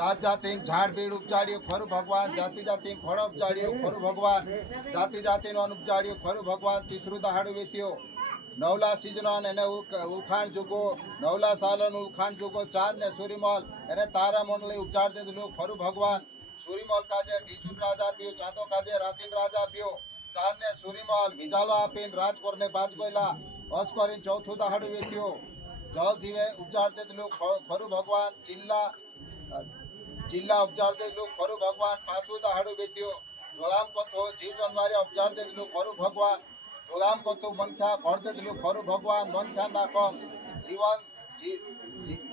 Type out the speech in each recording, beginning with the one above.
जात जाति झाड़ बीड़ उपजाड़ियो खरु भगवान जाति जाति फल उपजाड़ियो खरु भगवान जाति जाति अन्न उपजाड़ियो खरु भगवान तीसरू दहाड़ू वीत्यो नवला सीजन एने उखाण जुगो नवला सालन उखाण जुगो चांद ने सूर्यमल एने तारा मंडली उपचार दे दिलो खरु भगवान सूर्यमल काजे दिशुन राजा पियो चांदो काजे रातिन राजा पियो चांद ने सूर्यमल विजालो आपीन राज करने बाज गयला बस करीन चौथू दहाड़ू वीत्यो जल जीवे उपचार दे दिलो खरु भगवान जिल्ला उपचार दे दिलो खरु भगवान पांचू दहाड़ू वीत्यो धोलाम कथो जीव जनवारिया उपचार दे दिलो खरु भगवान धोलाम कथो मनख्या घर दे दिलो खरु भगवान मनख्या ना कम जीवन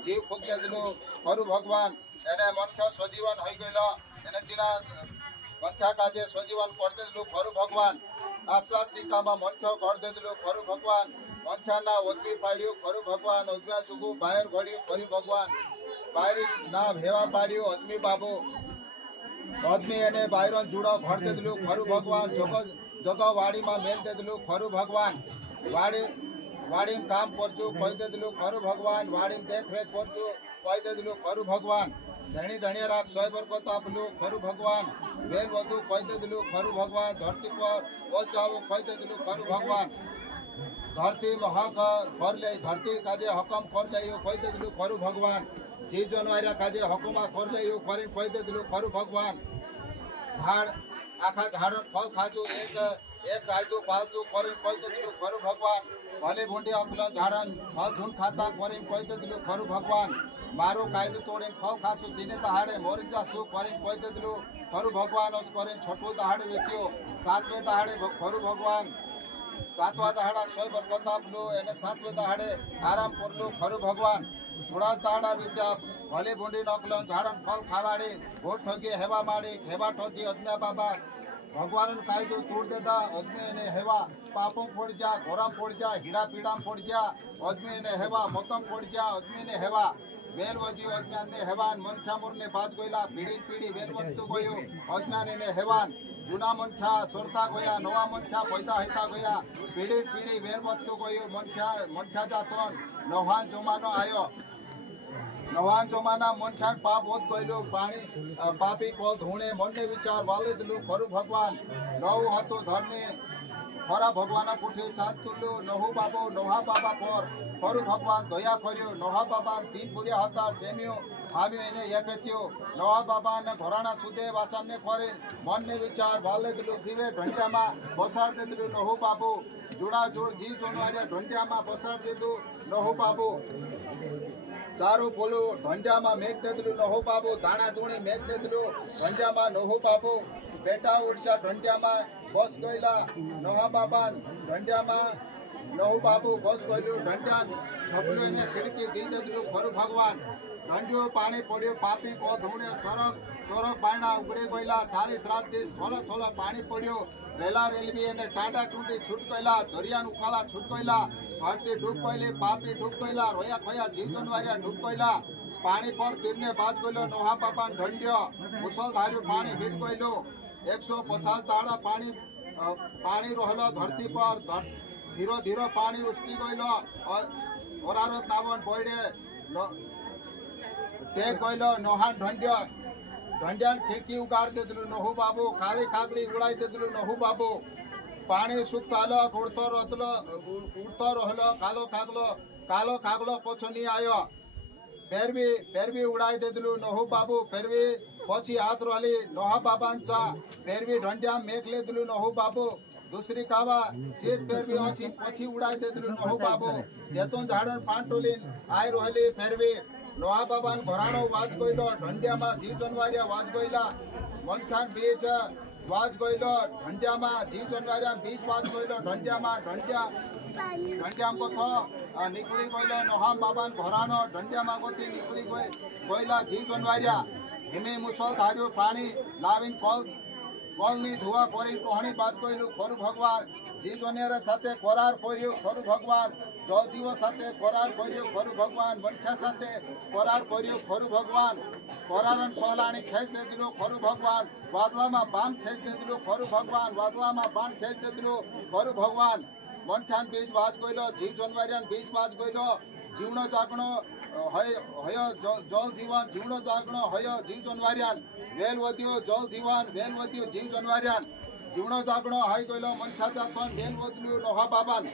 जीव फूक दे दिलो खरु भगवान एने मनख्या सजीवन हो गयला एने दिना मनख्या काजे सजीवन कर दे दिलो खरु भगवान आपसात सिक्का में मनख्या घर दे दिलो खरु भगवान मनख्या ना ओदमी पाड्यो खरु भगवान ओदम्या जुगु बाहर घड्यो खरु भगवान बाहरी ना भेवा पाड्यो अदमी बाबू अदमी एने बाहरन जुड़ो घर दे दिलो खरु भगवान जगह वाड़ी में मेल दे दिलो खरु भगवान वाड़ी में काम करजो कह दे दिलो खरु भगवान वाड़ी में देख रेख करजो कह दे दिलो खरु भगवान धणी धणी राख सोय बरकत आपलो खरु भगवान वेल वधु कह दे दिलो खरु भगवान धरती पर बोल चाहो कह दे दिलो खरु भगवान धरती में हक कर ले धरती काजे हकम कर ले कह दे दिलो खरु भगवान जीव जनवारिया काजे हकुमा कर ले कह दे दिलो खरु भगवान झाड़ आखा झाड़ फल खाजो एक आयदू पालतू करीन कह दे दिलो खरु भगवान भले भूंडी अकल झाड़न फल झुंड खाता करीन कह दे दिलो खरु भगवान मारो कायदो तोड़ीन फल खासू दिने दहाड़े मोरी जासू करीन कह दे दिलो खरु भगवान उस करीन छठो दहाड़े वीत्यो सातवें दहाड़े खरु भगवान सातवा दहाड़ा सोय बरकत आपलो एने सातवें दहाड़े आराम करलो खरु भगवान थोड़ा दहाड़ा बीत्या भले भूंडी नकल झाड़न फल खावाड़ी भोट ठगी हेवा माड़ी हेवा ठगी अदम्या बाबा भगवान कायदो तोड़ देता अदमी ने हेवा पापों फोड़ जा घोराम फोड़ जा हीड़ा पीड़ाम फोड़ जा अदमी ने हेवा मतम फोड़ जा अदमी ने हेवा वेल वजियो अज्ञान ने हेवान मनख्या मुरने बाज गयला पीढ़ी पीढ़ी वेल वस्तु गयो अज्ञान ने हेवान जूना मनख्या सोरता गया नवा मनख्या पैदा हेता गया पीढ़ी पीढ़ी वेल वस्तु गयो मनख्या जातन नवान जमानो आयो नवान जमाना मनख्या पाप होत गयलो पानी पापी को धूणे मन विचार वाले दिलो खरु भगवान नव हतो धर्मे खरा भगवान पुठे चांद तुल्लो नहु बाबो नोहा बाबा पर खरु भगवान दया कर्यो नोहा बाबा तीन पुरिया हता सेमियो हामियो एने येपेत्यो नोहा बाबा ने घराना सुदे वाचन ने करे मन ने विचार वाले दिलो जीवे ढंडिया में बसार दे दिलो नहु बाबू जुड़ा जोड़ जीव जनवारिया ढंडिया में बसार दे दो नहु बाबू चारू बोलो ढंडिया में मेघ दे दिलो नहु बाबू दाना दूणी मेघ दे दिलो ढंडिया में नहु बाबू बेटा उड़सा ढंडिया में बस गयला नोहा बाबा ढंडिया में नहु बाबू बस गयलो ढंडिया छपलो ने खिड़की दी दे दिलो खरु भगवान ढंडियो पानी पड़ियो पापी को धूणे सोरक बायना उगड़े गयला 40 रात देश छोलो पानी पड़ियो रेला रेलवी ने टाटा टूंडी छूट गयला दरिया उकाला छूट गयला धरती डूब गयली पापी डूब गयला रोया खोया जीव जनवारिया डूब गयला पानी पर तीरने बाज गयलो नोहा बाबा ढंडियो मुसलधारियो पानी हिट गयलो 150 दाड़ा पानी रहलो धरती पर धीरो धीरो पानी उछली गयलो और नावन बड़े टेक गयलो नोहान ढंडियान खिड़की उगाड़ दे दिलो नहु बाबू काली कागली उड़ाई दे दिलो नहु बाबू पानी सुखतालो उड़तो रहलो कालो कागलो पछो नहीं आयो फिर भी उड़ाई दे दिलो नहु बाबू फिर भी पछी हाथ रही नोहा बाबांचा फिर भी ढंडिया मेघ ले दिलो नहु बाबू दूसरी कावा चेत फिर भी हसी पछी उड़ाई दे दिलो नहु बाबू जेतों झाड़न फांटोलीन आई रहली फिर भी नोहा बाबान घराणो वाज गयलो ढंडिया में जीव जनवारिया वाज गयला मनखान बीच वाज गयलो ढंडिया में जीव जनवारिया बीच वाज गयलो ढंडिया को थो निकली गयलो नोहा बाबान घराणो ढंडिया में गति निकली गयला जीव जनवारिया हिमे मुसल धार्यो पानी लाविन कलनी धुआ करी कहणी बाज गयलु खरु भगवान जीव जनियर साथे करार कर्यो खरु भगवान जल जीव साथे करार कर्यो खरु भगवान मनख्या साथे करार कर्यो खरु भगवान करारन सहलाणी खेच दे दिलो खरु भगवान वादला में बाम खेच दे दिलो खरु भगवान वादला में बाण खेच दे दिलो खरु भगवान मनख्यान बीज बाज गयलो जीव जनवारियान बीज बाज गयलो जीवनो जागणो हय हय जल जीवन जीवनो जागणो हय जीव जनवारियान वेल वदियो जल जीवन वेल वदियो जीव जनवारियान जीवनो जागणो हय गयलो मनखा जातन वेल वदलू नोहा बाबान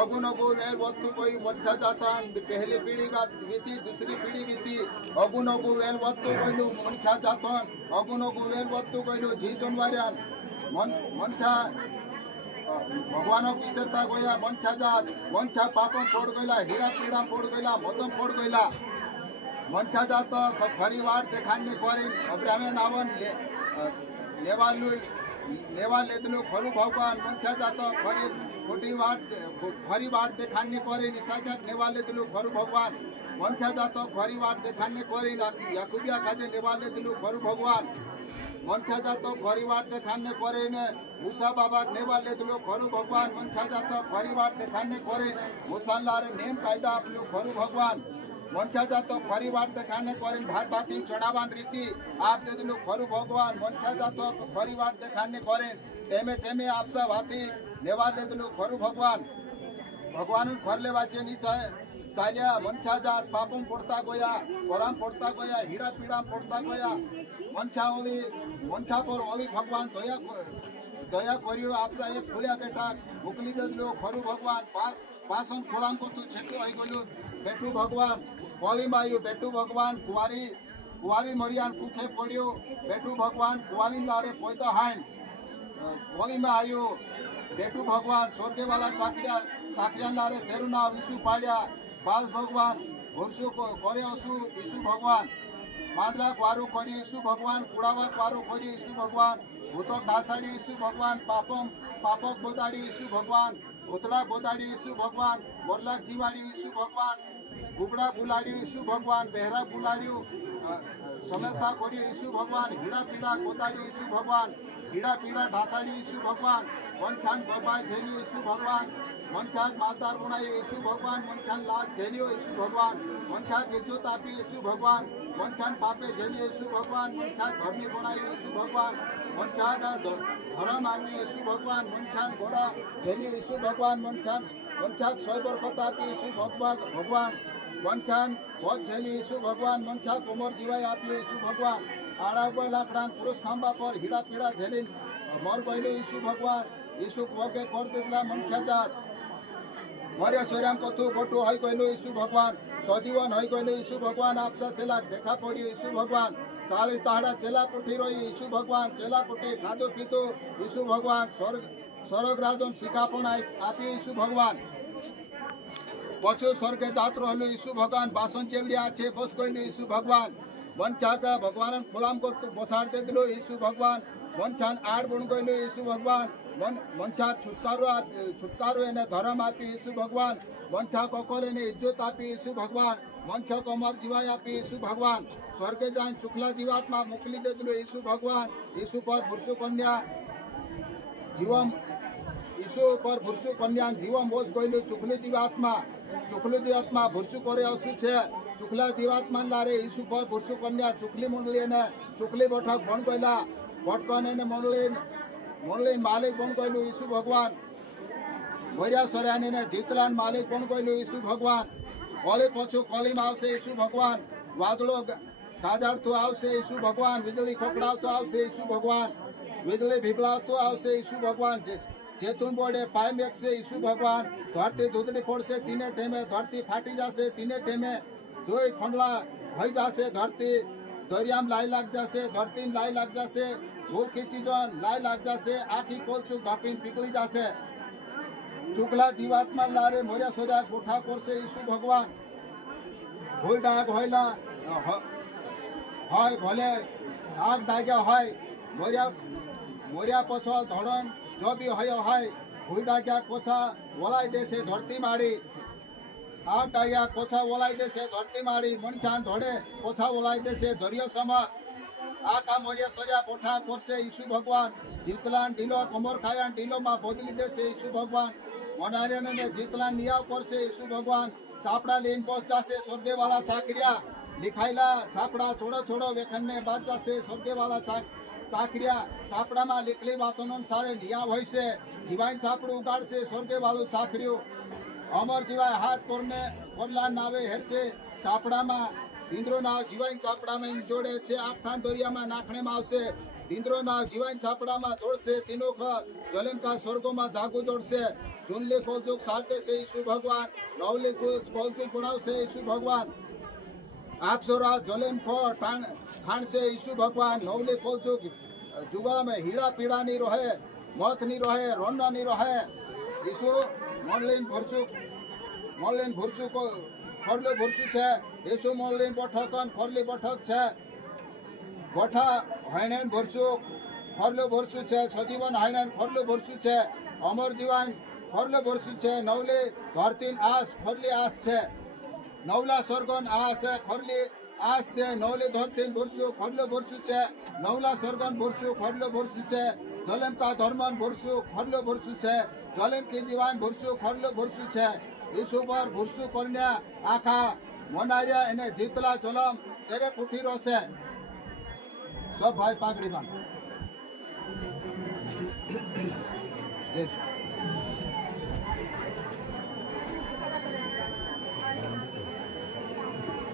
अगुन अगु वेल वस्तु कोई मनखा जातन पहली पीढ़ी बात बीती दूसरी पीढ़ी बीती अगुन अगु वेल वस्तु कोइलू मनखा जातन अगुन अगु वेल वस्तु कोइलू जीव जनवारियान मनखा भगवान विसरता गया मनखा जात मनखा पापम पोड़ गयला हीरा पीड़ा पोड़ गयला मदम पोड़ गयला मनखा जात खरी वाट देखाने करें अब्राह्मण नावन नेवालू नेवाल लेदलू खरु भगवान मनखा जात खरी खोटी वाट खरी वाट देखाने करें इसाक नेवाल लेदलू खरु भगवान मनखा जात खरी वाट देखाने करें याकूबिया काजे नेवाल लेदलू खरु भगवान मनखा जात खरी वाट देखाने करें मूसा बाबा नेवाल लेदलू खरु भगवान मनखा जात खरी वाट देखाने करें मूसा लारे नेम कायदा आपलू खरु भगवान मनखा जात खरी वाट देखाने करें भात भाती चढ़ावान रीति आप देदलू खरु भगवान मनखा जात खरी वाट देखाने करें टेमे टेमे आपसा भाती नेवाल लेदलू खरु भगवान भगवान खरले वाचे नीचे चाल्या मनखा जात पापम पड़ता गया पराम पड़ता गया हीरा पीड़ा पड़ता गया मनखा ओली मनखा पर ओली भगवान दया करियो आपसा एक खुलिया बेटा मोकली देदलो खरु भगवान पासन खोलाम को तू छेटू आई गलू बेटू भगवान कोली मायू बेटू भगवान कुवारी मरियान कुखे पड़ियो बेटू भगवान कुवारी लारे पैदा हाइन कोली में आयो बेटू भगवान स्वर्गे वाला चाकरिया लारे तेरू नाव यीशु पाड़िया बास भगवान घुरसु को करे असु यीशु भगवान मादरा क्वारू करी यीशु भगवान कुड़ावा क्वारू करी यीशु भगवान भूतक ढासाड़ी यीशु भगवान पापक बोदाड़ी यीशु भगवान भूतला बोदाड़ी यीशु भगवान मोरला जीवाड़ी यीशु भगवान बुबड़ा बुलाड़ी यीशु भगवान बेहरा बुलाड़ी समता करी यीशु भगवान हीरा पीड़ा बोदाड़ी यीशु भगवान हीरा पीड़ा ढासाड़ी यीशु भगवान मनखान बर्बाद झेलियो यीशु भगवान मनखान मातार बनाई यीशु भगवान मनखान लाज झेलियो यीशु भगवान मनखान इज्जत आपी यीशु भगवान मनखान पापे झेलियो यीशु भगवान मनखान धर्मी बनाई यीशु भगवान मनखान धर्म आपी यीशु भगवान मनखान गोरा झेलियो यीशु भगवान मनखान सैबर कथा आपी यीशु भगवान मनखान बहुत झेली यीशु भगवान मनखान कोमर जीवाई आपी यीशु भगवान आड़ा बैला प्राण पुरुष खांबा पर हीरा पीड़ा झेलिन मर गयलो यीशु भगवान यीशु वगे कर देला मनखा जात मरिया स्वराम कथु गोटू हई गयलो यीशु भगवान सजीवन हई गयलो यीशु भगवान आपसा चेला देखा पड़ियो यीशु भगवान 40 ताहड़ा चेला पुठी रही यीशु भगवान चेला पुठी खादो पीतो यीशु भगवान स्वर्ग राजन शिखापन आपी यीशु भगवान पछु स्वर्गे जात रहलु यीशु भगवान बासन चेवड़िया छे बस गयलो यीशु भगवान मनखा का भगवान खुलाम को बसार दे दिलो यीशु भगवान मनखान आड़ बुण गयलो यीशु भगवान मनखा छुटकारो एने धर्म आपी यीशु भगवान मनखा ककोले ने इज्जत आपी यीशु भगवान मनखा कमर जीवाय आपी यीशु भगवान स्वर्गे जान चुकला जीवात्मा मोकली दे दिलो यीशु भगवान यीशु पर भुरसु कन्या जीवम यीशु पर भुरसु कन्या जीवम बोझ गयलो चुकली जीवात्मा भुरसु करे असु छे चुकला जीवात्मा लारे यीशु पर भुरसु कन्या चुकली मंडली ने चुकली बैठक बन गयला भटकने ने मंडली मालिक बन गयलु यीशु भगवान भैया सरानी ने जीतलान मालिक बन गयलु यीशु भगवान कली पछू कली में आवशे यीशु भगवान वादळो गाजाड़तो आवशे यीशु भगवान वीजળી खकड़ावतो आवशे यीशु भगवान वीजળી भीपलावतो आवशे यीशु भगवान जेतून बोर्डे पाय मेकशे यीशु भगवान धरती धूतड़ी पड़शे तीने टेमे धरती फाटी जाशे तीने टेमे दुई खंडला हई जाशे धरती दरियाम लाई लाग जाशे धरती लाई लाग जाशे भूल की चीजन लाई लाग जाशे आखी कोलसुक ढापीन पिघली जाशे चुकला जीवात्मा लारे मोरिया सोरिया गोठा करशे यीशु भगवान भूल डाग होइला हय भले आग डाग्या हय मोरिया पछल धड़न जो भी हय भूल डाग्या कोछा वलाई देशे धरती माड़ी आग डाग्या कोछा वलाई देशे धरती माड़ी मनखान धड़े कोछा वलाई देशे दरियो समत आका मोरिया सोरिया गोठा करशे यीशु भगवान जीतलान ढीलो कमर खायान ढीलो में बदली देशे यीशु भगवान मनारिया ने जीतलान नियाव करशे यीशु भगवान चापड़ा लेन पहुंचाशे स्वर्गे वाला चाकरिया लिखाइला चापड़ा छोड़ो छोड़ो वेखन बाद जाशे स्वर्गे वाला चाकरिया चापड़ा में लिखली बातों अनुसार नियाव होइसे जीवाइन चापड़ू उगाड़शे स्वर्गे वालू चाकरियो અમર જીવાય હાથ કોરલા નાવે હેરસે ચાપડામાં ધીંદ્રો નાવ જીવાય ચાપડામાં જોડે છે આખાન દોરિયામાં નાખણેમાં આવશે ધીંદ્રો નાવ જીવાય ચાપડામાં જોડશે તીનોખ જલેમકા સ્વર્ગોમાં જાગુ જોડશે જૂનલી કોલજુક સારતે છે ઈસુ ભગવાન નવલી કોલજુક ભણાવશે ઈસુ ભગવાન આપસોરા જલેમ ખો ઠાણશે ઈસુ ભગવાન નવલી કોલજુક જુગામે હીરા પીડાની રહે મોથની રહે રોનની રહે ઈસુ મોનલીન ભરસુક ખોરલું ભરસું છે ઈસુ મોનલીન બઠકન ખોરલી બઠક છે ગોઠા હાઈનેન ભરસુક ખોરલું ભરસું છે સજીવન હાઈનેન ખોરલું ભરસું છે અમર જીવાન ખોરલું ભરસું છે નવલી ધરતીન આસ ખોરલી આસ છે નવલા સ્વર્ગન આસ છે ખોરલી આસ છે નવલી ધરતીન ભરસું ખોરલું ભરસું છે નવલા સ્વર્ગન ભરસું ખોરલું ભરસું છે જલેમ કા ધર્મન ભરસું ખોરલું ભરસું છે જલેમ કી જીવાન ભરસું ખોરલું ભરસું છે ઈસુ પર ભરસું કરન્યા આખા મોનારિયા એને જીતલા જલમ તેરે કુઠીરો છે સબ ભાઈ પાઘડી બાંધ